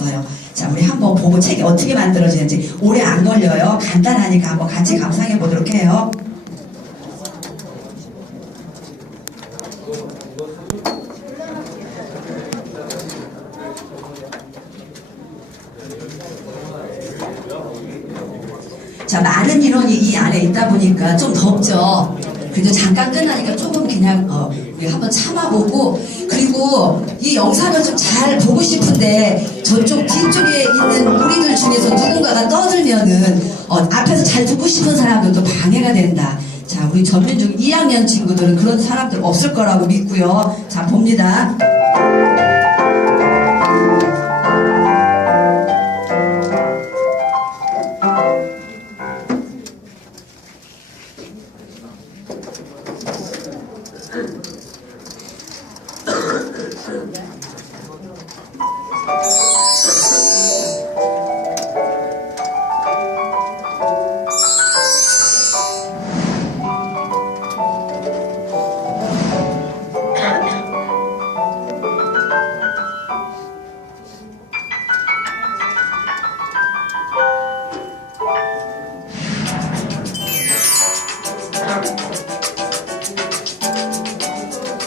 있어요. 자, 우리 한번 보고 책이 어떻게 만들어지는지 오래 안 걸려요. 간단하니까 한번 같이 감상해 보도록 해요. 자, 많은 인원이 이 안에 있다 보니까 좀 덥죠. 그래도 잠깐 끝나니까 조금 그냥 우리 한번 참아보고, 그리고 이 영상을 좀 잘 보고 싶은데 저쪽 뒤쪽에 있는 우리들 중에서 누군가가 떠들면은 앞에서 잘 듣고 싶은 사람들도 방해가 된다. 자, 우리 전민중 2학년 친구들은 그런 사람들 없을 거라고 믿고요. 자, 봅니다.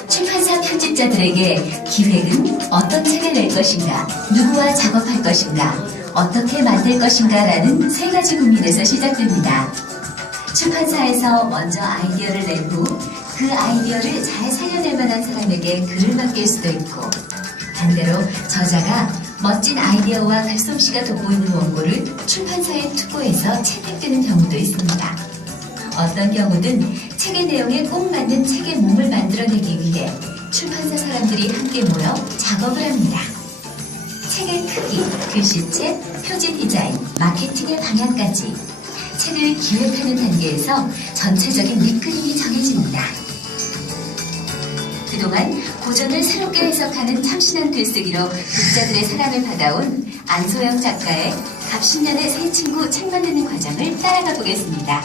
출판사 편집자들에게 기획은 어떤 책을 낼 것인가, 누구와 작업할 것인가, 어떻게 만들 것인가 라는 세 가지 고민에서 시작됩니다. 출판사에서 먼저 아이디어를 낸 후 그 아이디어를 잘 살려낼 만한 사람에게 글을 맡길 수도 있고, 반대로 저자가 멋진 아이디어와 글솜씨가 돋보이는 원고를 출판사에 투고해서 채택되는 경우도 있습니다. 어떤 경우든 책의 내용에 꼭 맞는 책의 몸을 만들어내기 위해 출판사 사람들이 함께 모여 작업을 합니다. 책의 크기, 글씨체, 표지 디자인, 마케팅의 방향까지 책을 기획하는 단계에서 전체적인 밑그림이 정해집니다. 그동안 고전을 새롭게 해석하는 참신한 글쓰기로 독자들의 사랑을 받아온 안소영 작가의 갑신년의 새 친구 책 만드는 과정을 따라가 보겠습니다.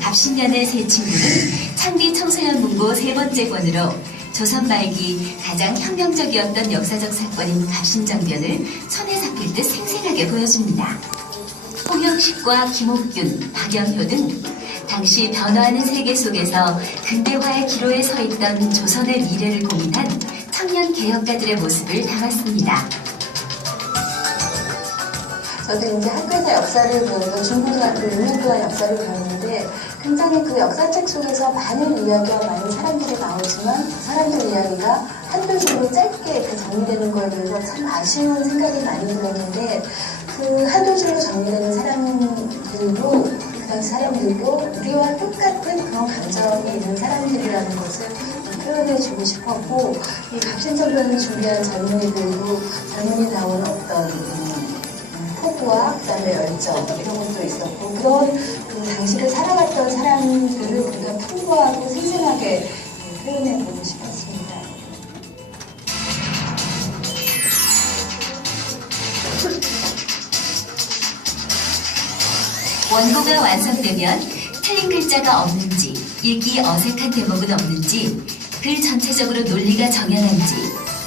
갑신년의 새 친구는 창비 청소년 문고 3번째 권으로 조선 말기 가장 혁명적이었던 역사적 사건인 갑신정변을 손에 잡힐 듯 생생하게 보여줍니다. 홍영식과 김옥균, 박영효 등 당시 변화하는 세계 속에서 근대화의 기로에 서 있던 조선의 미래를 고민한 청년 개혁가들의 모습을 담았습니다. 저도 이제 학교에서 역사를 배우고 중고등학교 6년 동안 역사를 배웠는데 굉장히 그 역사책 속에서 많은 이야기와 많은 사람들이 나오지만 그 사람들 이야기가 한두 줄로 짧게 이렇게 정리되는 거에 대해서 참 아쉬운 생각이 많이 들었는데 그 한두 줄로 정리되는 사람들도 그 당시 사람들도 우리와 똑같은 그런 감정이 있는 사람들이라는 것을 표현해주고 싶었고 이 갑신정변을 준비한 젊은이다운 어떤 포부와 그다음에 열정 이런 것도 있었고 그런 그 당시를 살아갔던 사람들을 우리가 풍부하고 생생하게 표현해보고 싶었습니다. 원고가 완성되면 틀린 글자가 없는지, 읽기 어색한 대목은 없는지, 글 전체적으로 논리가 정연한지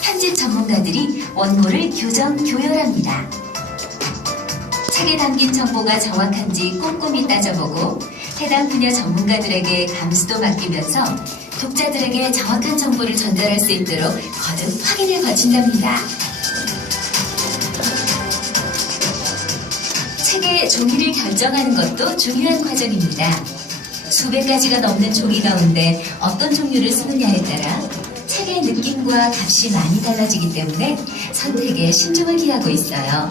편집 전문가들이 원고를 교정, 교열합니다. 책에 담긴 정보가 정확한지 꼼꼼히 따져보고 해당 분야 전문가들에게 감수도 맡기면서 독자들에게 정확한 정보를 전달할 수 있도록 거듭 확인을 거친답니다. 책의 종이를 결정하는 것도 중요한 과정입니다. 수백 가지가 넘는 종이 가운데 어떤 종류를 쓰느냐에 따라 책의 느낌과 값이 많이 달라지기 때문에 선택에 신중을 기하고 있어요.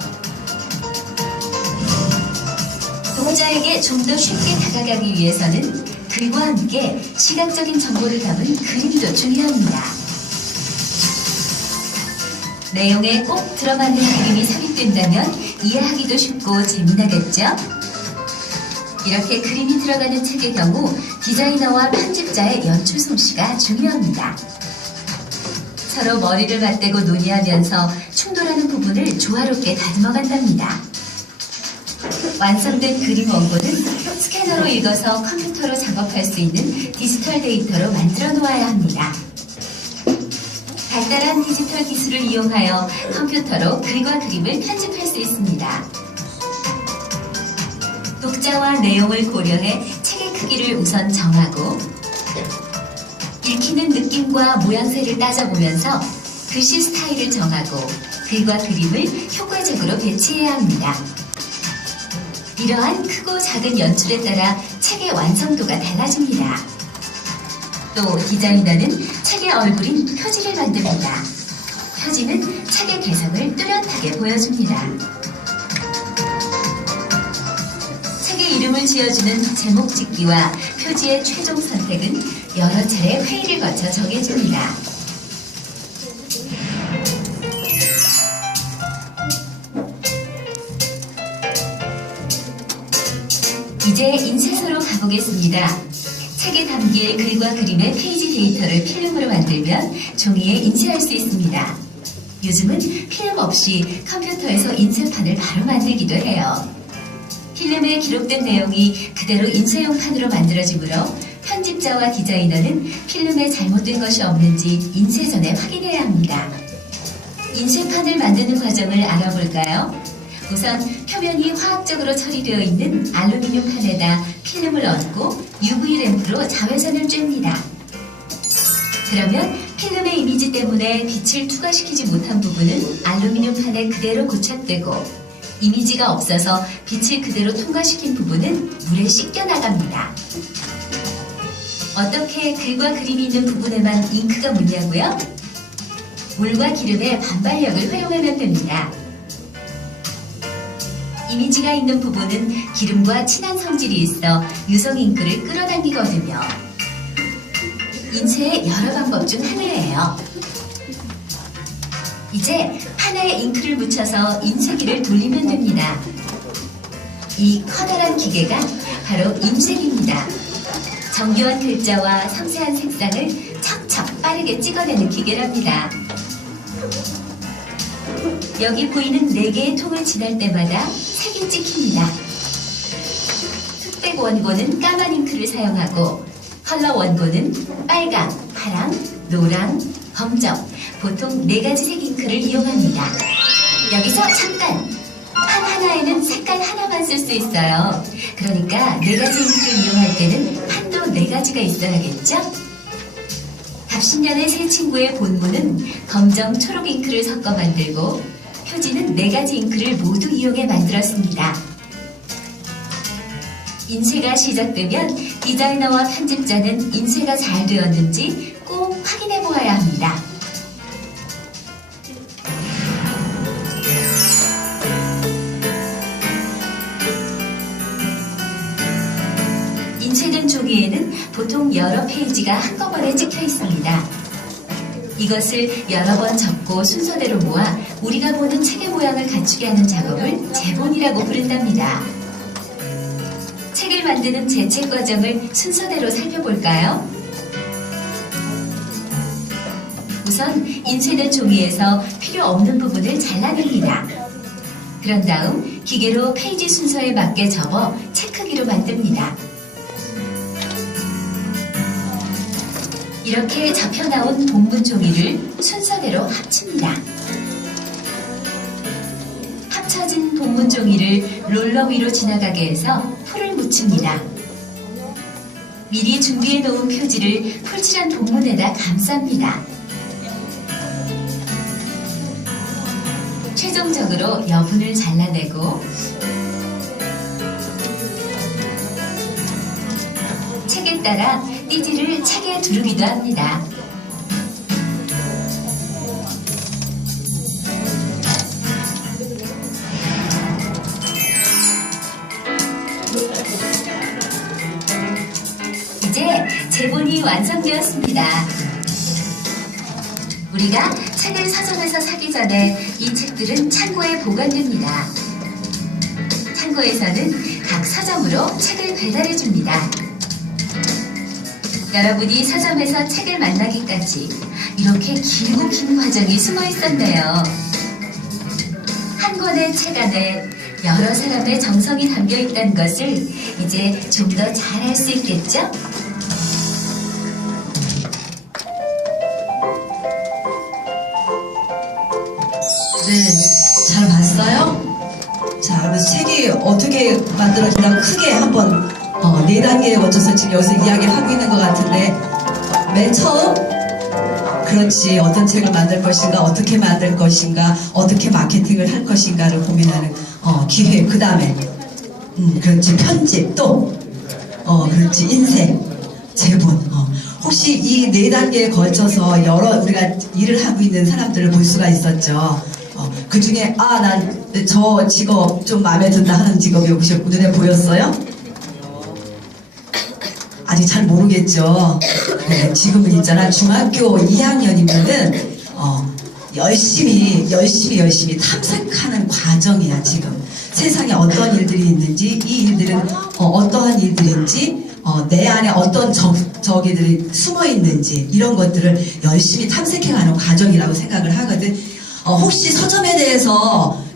독자에게 좀 더 쉽게 다가가기 위해서는 글과 함께 시각적인 정보를 담은 그림도 중요합니다. 내용에 꼭 들어맞는 그림이 삽입된다면 이해하기도 쉽고 재미나겠죠? 이렇게 그림이 들어가는 책의 경우 디자이너와 편집자의 연출 솜씨가 중요합니다. 서로 머리를 맞대고 논의하면서 충돌하는 부분을 조화롭게 다듬어간답니다. 완성된 그림 원고는 스캐너로 읽어서 컴퓨터로 작업할 수 있는 디지털 데이터로 만들어 놓아야 합니다. 발달한 디지털 기술을 이용하여 컴퓨터로 글과 그림을 편집할 수 있습니다. 독자와 내용을 고려해 책의 크기를 우선 정하고 읽히는 느낌과 모양새를 따져보면서 글씨 스타일을 정하고 글과 그림을 효과적으로 배치해야 합니다. 이러한 크고 작은 연출에 따라 책의 완성도가 달라집니다. 또 디자이너는 책의 얼굴인 표지를 만듭니다. 표지는 책의 개성을 뚜렷하게 보여줍니다. 책의 이름을 지어주는 제목 짓기와 표지의 최종 선택은 여러 차례 회의를 거쳐 정해집니다. 이제 인쇄소로 가보겠습니다. 책에 담길 글과 그림의 페이지 데이터를 필름으로 만들면 종이에 인쇄할 수 있습니다. 요즘은 필름 없이 컴퓨터에서 인쇄판을 바로 만들기도 해요. 필름에 기록된 내용이 그대로 인쇄용 판으로 만들어지므로 편집자와 디자이너는 필름에 잘못된 것이 없는지 인쇄 전에 확인해야 합니다. 인쇄판을 만드는 과정을 알아볼까요? 우선 표면이 화학적으로 처리되어 있는 알루미늄 판에다 필름을 얹고 UV 램프로 자외선을 쬐입니다. 그러면 필름의 이미지 때문에 빛을 투과시키지 못한 부분은 알루미늄 판에 그대로 고착되고 이미지가 없어서 빛을 그대로 통과시킨 부분은 물에 씻겨 나갑니다. 어떻게 글과 그림이 있는 부분에만 잉크가 묻냐고요? 물과 기름의 반발력을 활용하면 됩니다. 이미지가 있는 부분은 기름과 친한 성질이 있어 유성 잉크를 끌어당기거든요. 인쇄의 여러 방법 중 하나예요. 이제 판에 잉크를 묻혀서 인쇄기를 돌리면 됩니다. 이 커다란 기계가 바로 인쇄기입니다. 정교한 글자와 섬세한 색상을 척척 빠르게 찍어내는 기계랍니다. 여기 보이는 4개의 통을 지날 때마다 색이 찍힙니다. 흑백 원고는 까만 잉크를 사용하고 컬러 원고는 빨강, 파랑, 노랑, 검정, 보통 4가지 색 잉크를 이용합니다. 여기서 잠깐! 판 하나에는 색깔 하나만 쓸 수 있어요. 그러니까 4가지 잉크를 이용할 때는 판도 4가지가 있어야겠죠? 갑신년의 새 친구의 본문은 검정, 초록 잉크를 섞어 만들고 표지는 4가지 잉크를 모두 이용해 만들었습니다. 인쇄가 시작되면 디자이너와 편집자는 인쇄가 잘 되었는지 꼭 확인해 보아야 합니다. 인쇄된 종이에는 보통 여러 페이지가 한꺼번에 찍혀 있습니다. 이것을 여러 번 접고 순서대로 모아 우리가 보는 책의 모양을 갖추게 하는 작업을 제본이라고 부른답니다. 책을 만드는 제책 과정을 순서대로 살펴볼까요? 우선 인쇄된 종이에서 필요 없는 부분을 잘라냅니다. 그런 다음 기계로 페이지 순서에 맞게 접어 책 크기로 만듭니다. 이렇게 접혀나온 본문 종이를 순서대로 합칩니다. 합쳐진 본문 종이를 롤러 위로 지나가게 해서 풀을 묻힙니다. 미리 준비해 놓은 표지를 풀칠한 본문에다 감쌉니다. 최종적으로 여분을 잘라내고 책에 따라 띠지를 책에 두르기도 합니다. 이제 제본이 완성되었습니다. 우리가 책을 서점에서 사기 전에 이 책들은 창고에 보관됩니다. 창고에서는 각 서점으로 책을 배달해 줍니다. 여러분이 서점에서 책을 만나기까지 이렇게 길고 긴 과정이 숨어 있었네요. 한 권의 책 안에 여러 사람의 정성이 담겨 있다는 것을 이제 좀 더 잘 알 수 있겠죠? 있어요? 자, 그래서 책이 어떻게 만들어진다고 크게 한번 4단계에 거쳐서 지금 여기서 이야기를 하고 있는 것 같은데 맨 처음 그렇지 어떤 책을 만들 것인가 어떻게 만들 것인가 어떻게 마케팅을 할 것인가를 고민하는 기획 그 다음에 그렇지 편집 또 그렇지 인쇄 제본 혹시 이 4단계에 걸쳐서 여러 우리가 일을 하고 있는 사람들을 볼 수가 있었죠. 그 중에 난 저 직업 좀 마음에 든다 하는 직업이 혹시 눈에 보였어요? 아직 잘 모르겠죠. 네, 지금은 있잖아 중학교 2학년이면은 열심히 탐색하는 과정이야 지금. 세상에 어떤 일들이 있는지 이 일들은 어떠한 일들인지 내 안에 어떤 저기들이 숨어 있는지 이런 것들을 열심히 탐색해가는 과정이라고 생각을 하거든. 혹시 서점에 대해서